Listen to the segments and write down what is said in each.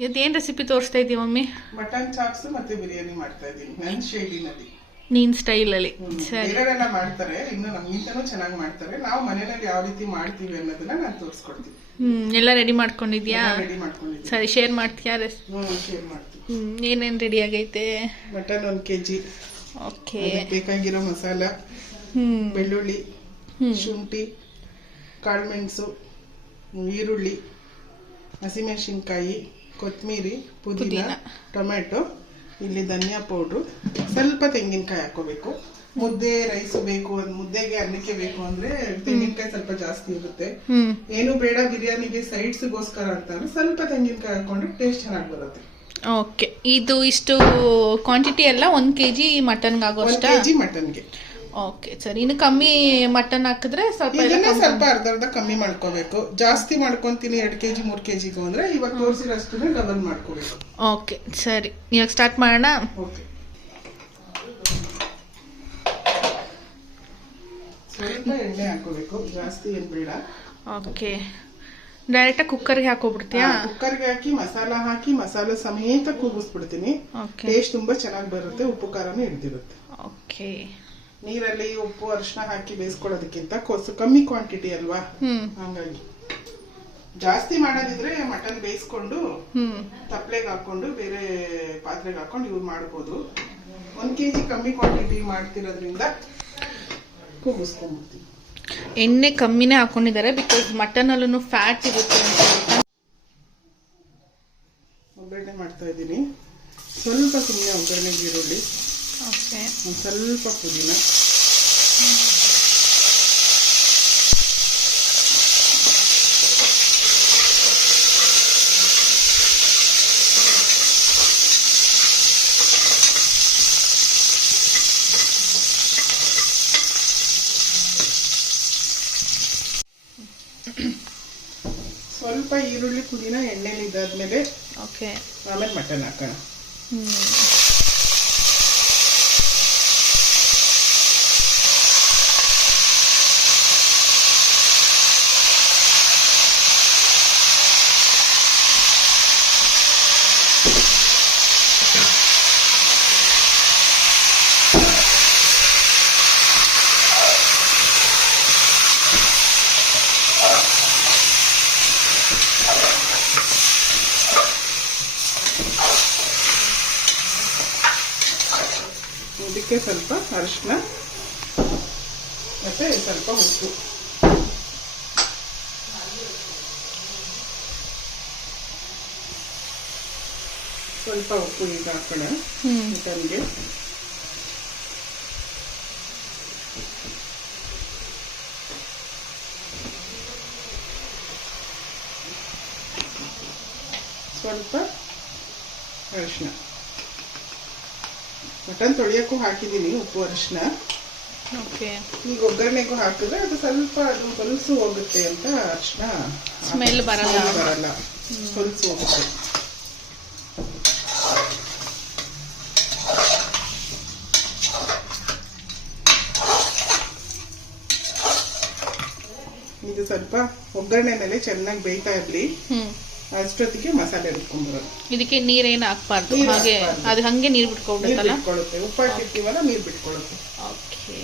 ಇವತ್ತೇನು ರೆಸಿಪಿ ತೋರಿಸ್ತಾ ಇದ್ದೀವಿ ಮಮ್ಮಿ? ಮಟನ್ ಚಾಪ್ಸ್ ಮತ್ತೆ ಬಿರಿಯಾನಿ ಮಾಡ್ತಾ ಇದ್ದೀನಿ ನನ್ನ ಶೈಲಿನಲ್ಲಿ, ನೀನ್ ಸ್ಟೈಲಲ್ಲಿ. ಸರಿ, ಬೇರೆಯವರೆಲ್ಲ ಮಾಡ್ತಾರೆ, ಇನ್ನು ನಮ್ಗಿಂತನೂ ಚೆನ್ನಾಗಿ ಮಾಡ್ತಾರೆ. ನಾವು ಮನೆಯಲ್ಲಿ ಯಾವ ರೀತಿ ಮಾಡ್ತೀವಿ ಅನ್ನೋದನ್ನ ನಾನು ತೋರಿಸ್ಕೊಡ್ತೀನಿ. ಎಲ್ಲ ರೆಡಿ ಮಾಡ್ಕೊಂಡಿದ್ಯಾ? ರೆಡಿ ಮಾಡ್ಕೊಂಡಿದ್ದೀನಿ. ಸರಿ, ಶೇರ್ ಮಾಡ್ತೀಯಾ? ಶೇರ್ ಮಾಡ್ತೀನಿ. ಏನೇನು ರೆಡಿ ಆಗೈತೆ? Mutton 1 kg. ಓಕೆ. ಬೇಕಾಗಿರೋ ಮಸಾಲ, ಬೆಳ್ಳುಳ್ಳಿ, ಶುಂಠಿ, ಕಾಳುಮೆಣಸು, ಈರುಳ್ಳಿ, ಹಸಿಮೆಣಸಿನ್ಕಾಯಿ, ಕೊತ್ತಂಬರಿ, ಪುದೀನ, ಟೊಮೆಟೊ, ಇಲ್ಲಿ ಧನಿಯಾ ಪೌಡ್ರು, ಸ್ವಲ್ಪ ತೆಂಗಿನಕಾಯಿ ಹಾಕೋಬೇಕು. ಮುದ್ದೆ ರೈಸ್ ಬೇಕು, ಮುದ್ದೆಗೆ ಅನ್ನಕ್ಕೆ ಬೇಕು ಅಂದ್ರೆ ತೆಂಗಿನಕಾಯಿ ಸ್ವಲ್ಪ ಜಾಸ್ತಿ ಇರುತ್ತೆ. ಏನು ಬೇಡ ಬಿರಿಯಾನಿಗೆ ಸೈಡ್ಸ್ಗೋಸ್ಕರ ಅಂತಂದ್ರೆ ಸ್ವಲ್ಪ ತೆಂಗಿನಕಾಯಿ ಹಾಕೊಂಡ್ರೆ ಟೇಸ್ಟ್ ಚೆನ್ನಾಗಿ ಬರುತ್ತೆ. ಓಕೆ, ಇದು ಇಷ್ಟು ಕ್ವಾಂಟಿಟಿ ಎಲ್ಲ 1 kg ಮಟನ್ಗೆ ಆಗೋಷ್ಟ? 1 kg ಮಟನ್ಗೆ. ಓಕೆ ಸರಿ. ಇನ್ನು ಕಮ್ಮಿ ಮಟನ್ ಹಾಕಿದ್ರೆ ಸ್ವಲ್ಪ ಅರ್ಧ ಕಮ್ಮಿ ಮಾಡ್ಕೋಬೇಕು. ಜಾಸ್ತಿ ಮಾಡ್ಕೊಂತೀನಿ 2 kg 3 kg ಅಂದ್ರೆ ಇವಾಗ ತೋರಿಸಿರಷ್ಟು ಡಬಲ್ ಮಾಡ್ಕೋಬೇಕು. ಓಕೆ ಸರಿ, ಇವಾಗ ಸ್ಟಾರ್ಟ್ ಮಾಡೋಣ. ಓಕೆ, ಸ್ವಲ್ಪ ಎಣ್ಣೆ ಹಾಕೋಬೇಕು, ಜಾಸ್ತಿ ಏನ್ ಬೇಡ. ಓಕೆ, ಡೈರೆಕ್ಟ್ ಕುಕ್ಕರ್ಗೆ ಹಾಕೋಬಿಡ್ತೀಯಾ? ಕುಕ್ಕರ್ಗೆ ಹಾಕಿ ಮಸಾಲ ಹಾಕಿ ಮಸಾಲೆ ಸಮೇತ ಕೂಗಿಸ್ಬಿಡ್ತೀನಿ. ಟೇಸ್ಟ್ ತುಂಬಾ ಚೆನ್ನಾಗಿ ಬರುತ್ತೆ, ಉಪ್ಪು ಖಾರನೂ ಹಿಡಿದಿರುತ್ತೆ. ಓಕೆ, ನೀರಲ್ಲಿ ಉಪ್ಪು ಅರಿಶಿನ ಹಾಕಿ ಬೇಯಿಸ್ಕೊಳ್ಳೋದಕ್ಕಿಂತ ಕಮ್ಮಿ ಕ್ವಾಂಟಿಟಿ ಅಲ್ವಾ, ಹಂಗಾಗಿ ಜಾಸ್ತಿ ಮಾಡೋದಿದ್ರೆ ಮಟನ್ ಬೇಯಿಸ್ಕೊಂಡು ತಪ್ಪಲೆಗೆ ಹಾಕೊಂಡು ಬೇರೆ ಪಾತ್ರೆಗೆ ಹಾಕೊಂಡು ಇವ್ರು ಮಾಡ್ಬೋದು. 1 kg ಕಮ್ಮಿ ಕ್ವಾಂಟಿಟಿ ಮಾಡ್ತಿರೋದ್ರಿಂದ ಕೂಗಿಸ್ಕೊಂಡ್ಬಿಡ್ತೀವಿ. ಎಣ್ಣೆ ಕಮ್ಮಿನೇ ಹಾಕೊಂಡಿದ್ದಾರೆ, ಬಿಕಾಸ್ ಮಟನ್ ಅಲ್ಲೂ ಫ್ಯಾಟ್ ಇರುತ್ತೆ ಅಂತ. ಒಗ್ಗರಣೆ ಮಾಡ್ತಾ ಇದ್ದೀನಿ. ಸ್ವಲ್ಪ ಸುಮ್ಮನೆ ಒಗ್ಗರಣೆಗೆ ಈರುಳ್ಳಿ, ಓಕೆ, ಸ್ವಲ್ಪ ಪುದೀನ, ಸ್ವಲ್ಪ ಈರುಳ್ಳಿ ಪುದೀನ ಎಣ್ಣೆಲಿ ಇದಾದ್ಮೇಲೆ ಓಕೆ, ಆಮೇಲೆ ಮಟನ್ ಹಾಕೋಣ. ಇದಕ್ಕೆ ಸ್ವಲ್ಪ ಅರಿಶಿನ ಮತ್ತೆ ಸ್ವಲ್ಪ ಉಪ್ಪು, ಸ್ವಲ್ಪ ಉಪ್ಪು ಈಗ ಹಾಕೋಣ ಮಟನ್ಗೆ. ಸ್ವಲ್ಪ ಅರಿಶಿನ, ಮಟನ್ ತೊಳೆಯಕ್ಕೂ ಹಾಕಿದ್ದೀನಿ ಉಪ್ಪು ಅರಿಶಿನ. ಈಗ ಒಗ್ಗರಣೆಗೂ ಹಾಕಿದ್ರೆ ಅದು ಸ್ವಲ್ಪ ಹೊಲಸು ಹೋಗುತ್ತೆ ಅಂತ ಅರಿಶಿನ ಸ್ಮೆಲ್ ಬರಲ್ಲ, ಹೊಲಸು ಹೋಗುತ್ತೆ. ಇದು ಸ್ವಲ್ಪ ಒಗ್ಗರಣೆನಲ್ಲಿ ಚೆನ್ನಾಗಿ ಬೇಯ್ತಾ ಇರ್ಲಿ, ಅಷ್ಟೊತ್ತಿಗೆ ಮಸಾಲೆ ರುಬ್ಕೊಂಡ್ಬರೋದು. ಇದಕ್ಕೆ ನೀರೇನು ಹಾಕ್ಬಾರ್ದು, ಹಾಗೆ ಅದು ಹಂಗೆ ನೀರು ಬಿಟ್ಕೊಬಿಡುತ್ತಲ್ಲ? ಉಪ್ಪು ಹಾಕಿರ್ತೀವಲ್ಲ, ನೀರು ಬಿಟ್ಕೊಳ್ಳುತ್ತೆ. ಓಕೆ,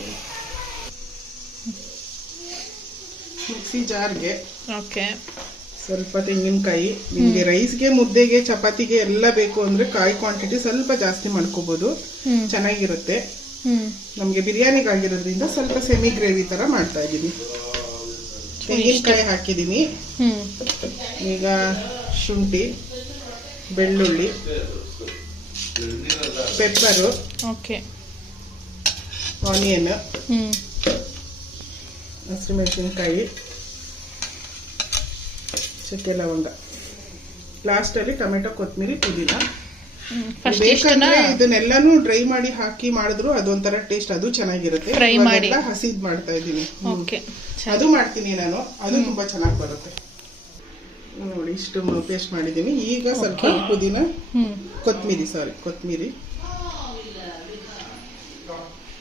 ಮಿಕ್ಸಿ ಜಾರ್ಗೆ ಓಕೆ, ಸ್ವಲ್ಪ ತೆಂಗಿನಕಾಯಿ. ನಿಮ್ಗೆ ರೈಸ್ಗೆ ಮುದ್ದೆಗೆ ಚಪಾತಿಗೆ ಎಲ್ಲ ಬೇಕು ಅಂದ್ರೆ ಕಾಯಿ ಕ್ವಾಂಟಿಟಿ ಸ್ವಲ್ಪ ಜಾಸ್ತಿ ಮಾಡ್ಕೋಬಹುದು, ಚೆನ್ನಾಗಿರುತ್ತೆ. ನಮ್ಗೆ ಬಿರಿಯಾನಿಗೆ ಆಗಿರೋದ್ರಿಂದ ಸ್ವಲ್ಪ ಸೆಮಿ ಗ್ರೇವಿ ತರ ಮಾಡ್ತಾ ಇದ್ದೀನಿ. ತೆಂಗಿನಕಾಯಿ ಹಾಕಿದ್ದೀನಿ. ಈಗ ಶುಂಠಿ, ಬೆಳ್ಳುಳ್ಳಿ, ಪೆಪ್ಪರು, ಓಕೆ, ಆನಿಯನ್, ಹಸಿಮೆಣಸಿನ್ಕಾಯಿ, ಚಕ್ಕೆ ಲವಂಗ, ಲಾಸ್ಟ್ ಅಲ್ಲಿ ಟೊಮೆಟೊ, ಕೊತ್ತಂಬರಿ, ಪುದೀನ. ಬೇಕಂದ್ರೆ ಇದನ್ನೆಲ್ಲಾನು ಡ್ರೈ ಮಾಡಿ ಹಾಕಿ ಮಾಡಿದ್ರು ಅದೊಂಥರ ಟೇಸ್ಟ್, ಅದು ಚೆನ್ನಾಗಿರುತ್ತೆ. ಹಸಿದ್ ಮಾಡ್ತಾ ಇದ್ದೀನಿ, ಅದು ಮಾಡ್ತೀನಿ ನಾನು, ಅದು ತುಂಬಾ ಚೆನ್ನಾಗಿ ಬರುತ್ತೆ. ನೋಡಿ ಇಷ್ಟು ಪೇಸ್ಟ್ ಮಾಡಿದ್ದೀನಿ. ಈಗ ಸ್ವಲ್ಪ ಪುದೀನ, ಕೊತ್ತಂಬರಿ,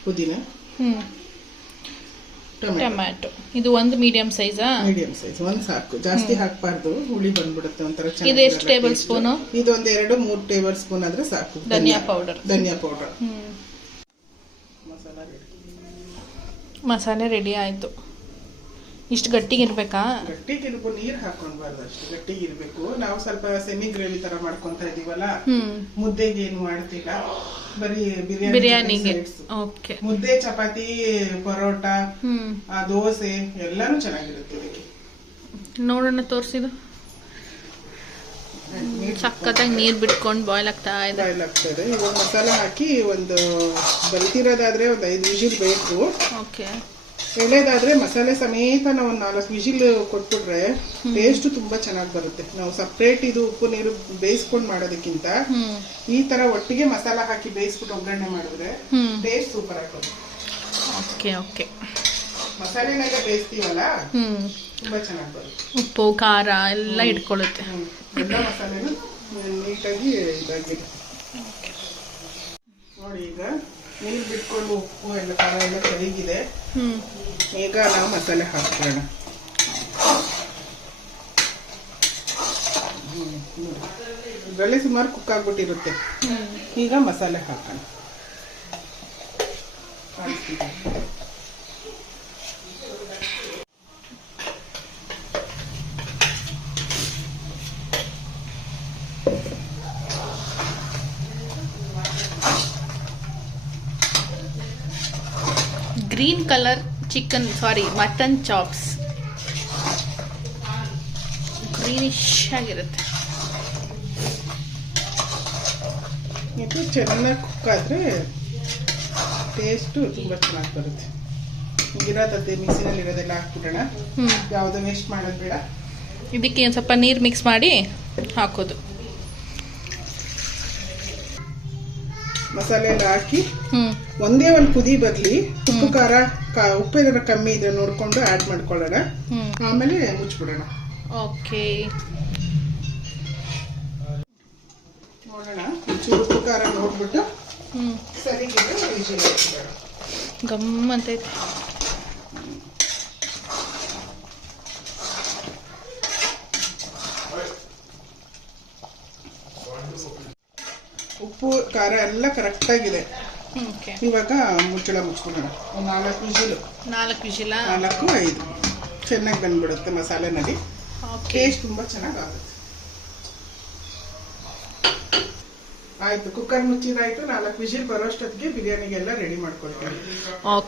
ಪುದೀನ, ಟೊಮ್ಯಾಟೊ. ಇದು ಒಂದು ಮೀಡಿಯಂ ಸೈಜಾ? ಮೀಡಿಯಂ ಸೈಜ್ ಒಂದು ಸಾಕು, ಜಾಸ್ತಿ ಹಾಕ್ಬಾರ್ದು, ಹುಳಿ ಬಂದ್ಬಿಡುತ್ತೆ ಒಂಥರ. ಇದು ಎಷ್ಟು ಟೇಬಲ್ ಸ್ಪೂನು? ಇದೊಂದು 2-3 ಟೇಬಲ್ ಸ್ಪೂನ್ ಆದ್ರೆ ಸಾಕು. ಧನಿಯಾ ಪೌಡರ್. ಮಸಾಲೆ ರೆಡಿ ಆಯ್ತು. ಇಷ್ಟು ಗಟ್ಟಿಗಿರ್ಬೇಕಾ? ಗಟ್ಟಿಗಿರ್ಬೇಕು, ನೀರ್ ಹಾಕೊಂಡ್ಬಾರ್ದು, ಅಷ್ಟು ಗಟ್ಟಿಗಿರ್ಬೇಕು. ನಾವು ಸ್ವಲ್ಪ ಸೆಮಿ ಗ್ರೇವಿ ತರ ಮಾಡ್ಕೊಂತ ಇದೀವಲ್ಲ, ಮುದ್ದೆಗೆ ಏನು ಮಾಡ್ತಿಲ್ಲ, ಬರೀ ಬಿರಿಯಾನಿಗೆ. ಮುದ್ದೆ, ಚಪಾತಿ, ಪರೋಟ, ದೋಸೆ ಎಲ್ಲಾನು ಚೆನ್ನಾಗಿರುತ್ತೆ ಇದಕ್ಕೆ. ನೋಡೋಣ, ತೋರಿಸಿದು ಸಕ್ಕತ್ತಾಗಿ ನೀರ್ ಬಿಟ್ಕೊಂಡು ಬಾಯ್ಲ್ ಆಗ್ತಾ ಇದೆ. ಇವಾಗ ಮಸಾಲ ಹಾಕಿ ಒಂದು ಬಲ್ತಿರೋದಾದ್ರೆ ಒಂದು 5 ವಿಜಿಲ್ ಬೇಕು. ಓಕೆ. ಎಳೆದಾದ್ರೆ ಮಸಾಲೆ ಸಮೇತ ನಾವು 4 ವಿಜಿಲ್ ಕೊಟ್ಬಿಟ್ರೆ ಟೇಸ್ಟ್ ತುಂಬಾ ಚೆನ್ನಾಗಿ ಬರುತ್ತೆ. ನಾವು ಸಪ್ರೇಟ್ ಇದು ಉಪ್ಪು ನೀರು ಬೇಯಿಸ್ಕೊಂಡು ಮಾಡೋದಕ್ಕಿಂತ ಈ ತರ ಒಟ್ಟಿಗೆ ಮಸಾಲ ಹಾಕಿ ಬೇಯಿಸ್ಬಿಟ್ಟು ಒಗ್ಗರಣೆ ಮಾಡಿದ್ರೆ ಟೇಸ್ಟ್ ಸೂಪರ್ ಆಗುತ್ತೆ. ಓಕೆ. ಮಸಾಲೆನಾಗ ಬೇಯಿಸ್ತೀವಲ್ಲ, ತುಂಬಾ ಚೆನ್ನಾಗಿ ಬರುತ್ತೆ. ಉಪ್ಪು ಖಾರ ಎಲ್ಲ ಇಟ್ಕೊಳ್ಳುತ್ತೆ. ಎಲ್ಲ ಮಸಾಲೆನು ನೀಟಾಗಿ ಇದಾಗಿದೆ ನೋಡಿ. ಈಗ ನೀರು ಬಿಟ್ಕೊಂಡು ಉಪ್ಪು ಎಲ್ಲ ಖಾರ ಎಲ್ಲ ಕರಿಗಿದೆ. ಈಗ ನಾವು ಮಸಾಲೆ ಹಾಕೋಣ. ಇದರಲ್ಲಿ ಸುಮಾರು ಕುಕ್ ಆಗ್ಬಿಟ್ಟಿರುತ್ತೆ. ಈಗ ಮಸಾಲೆ ಹಾಕೋಣ. Green colour mutton chops greenish ಆಗಿರುತ್ತೆ. ಇದು ಚೆನ್ನಾಗಿ ಕುಕ್ ಆದರೆ ಟೇಸ್ಟು ತುಂಬ ಚೆನ್ನಾಗಿ ಬರುತ್ತೆ. ಇರೋದತ್ತೆ ಮಿಕ್ಸಿನಲ್ಲಿ ಇರೋದೆಲ್ಲ ಹಾಕ್ಬಿಡೋಣ, ಯಾವುದೋ ವೇಸ್ಟ್ ಮಾಡೋದು ಬೇಡ. ಇದಕ್ಕೆ ಒಂದು ಸ್ವಲ್ಪ ನೀರು ಮಿಕ್ಸ್ ಮಾಡಿ ಹಾಕೋದು. ಮಸಾಲೆ ಎಲ್ಲ ಹಾಕಿ ಒಂದೇ ಒಂದು ಕುದಿ ಬರಲಿ. ಉಪ್ಪು ಖಾರ ಉಪ್ಪು ಏನಾರ ಕಮ್ಮಿ ಇದ್ರೆ ನೋಡ್ಕೊಂಡು ಆ್ಯಡ್ ಮಾಡ್ಕೊಳ್ಳೋಣ, ಆಮೇಲೆ ಮುಚ್ಚಿಬಿಡೋಣ. ಓಕೆ, ನೋಡೋಣ. ಒಂಚೂರು ಉಪ್ಪು ಖಾರ ನೋಡ್ಬಿಟ್ಟು ಸರಿಗಿದ್ರೆ ವಿಜಿಲ್ ಹಾಕ್ಬಿಡೋಣ. ಗಮ್ಮಂತೈತೆ. ಉಪ್ಪು ಖಾರ ಎಲ್ಲ ಕರೆಕ್ಟ್ ಆಗಿದೆ. ಇವಾಗ ಮುಚ್ಚಿಬಿಡೋಣ. ಒಂದು 4 ವಿಜಿಲು. 4-5 ಚೆನ್ನಾಗಿ ಬಂದ್ಬಿಡುತ್ತೆ ಮಸಾಲೆನಲ್ಲಿ. ಟೇಸ್ಟ್ ತುಂಬಾ ಚೆನ್ನಾಗಿ ಆಗುತ್ತೆ. ಆಯ್ತು, ಕುಕ್ಕರ್ ಮುಚ್ಚಿದಾಯ್ತು. 4 ವಿಜಿಲ್ ಬರೋಷ್ಟೊತ್ತಿಗೆ ಬಿರಿಯಾನಿಗೆಲ್ಲ ರೆಡಿ ಮಾಡ್ಕೊಳ್ತೀವಿ.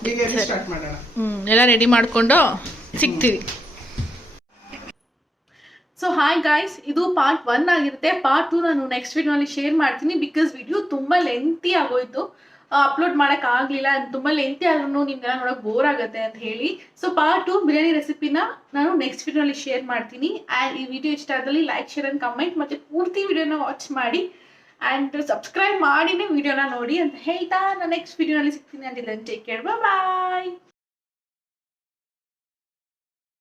ಬಿರಿಯಾನಿ ಸ್ಟಾರ್ಟ್ ಮಾಡೋಣ. ಎಲ್ಲ ರೆಡಿ ಮಾಡ್ಕೊಂಡು ಸಿಗ್ತೀವಿ. ಸೊ ಹಾಯ್ ಗಾಯ್ಸ್, ಇದು ಪಾರ್ಟ್ 1 ಆಗಿರುತ್ತೆ. ಪಾರ್ಟ್ 2 ನಾನು ನೆಕ್ಸ್ಟ್ ವಿಡಿಯೋನಲ್ಲಿ ಶೇರ್ ಮಾಡ್ತೀನಿ. ಬಿಕಾಸ್ ವಿಡಿಯೋ ತುಂಬ ಲೆಂತಿ ಆಗೋಯ್ತು, ಅಪ್ಲೋಡ್ ಮಾಡೋಕ್ಕಾಗಲಿಲ್ಲ. ತುಂಬ ಲೆಂತಿ ಆದ್ರೂ ನಿಮ್ಗೆಲ್ಲ ನೋಡೋಕೆ ಬೋರ್ ಆಗುತ್ತೆ ಅಂತ ಹೇಳಿ. ಸೊ ಪಾರ್ಟ್ 2 ಬಿರಿಯಾನಿ ರೆಸಿಪಿನ ನಾನು ನೆಕ್ಸ್ಟ್ ವಿಡಿಯೋನಲ್ಲಿ ಶೇರ್ ಮಾಡ್ತೀನಿ. ಆ್ಯಂಡ್ ಈ ವಿಡಿಯೋ ಇಷ್ಟ ಆದಲ್ಲಿ ಲೈಕ್, ಶೇರ್ ಆ್ಯಂಡ್ ಕಮೆಂಟ್, ಮತ್ತು ಪೂರ್ತಿ ವಿಡಿಯೋನ ವಾಚ್ ಮಾಡಿ ಆ್ಯಂಡ್ ಸಬ್ಸ್ಕ್ರೈಬ್ ಮಾಡಿನೇ ವಿಡಿಯೋನ ನೋಡಿ ಅಂತ ಹೇಳ್ತಾ ನಾನು ನೆಕ್ಸ್ಟ್ ವಿಡಿಯೋನಲ್ಲಿ ಸಿಗ್ತೀನಿ. ಅಂಟಿಲ್ ದೆನ್ ಟೇಕ್ ಕೇರ್, ಬಾಯ್.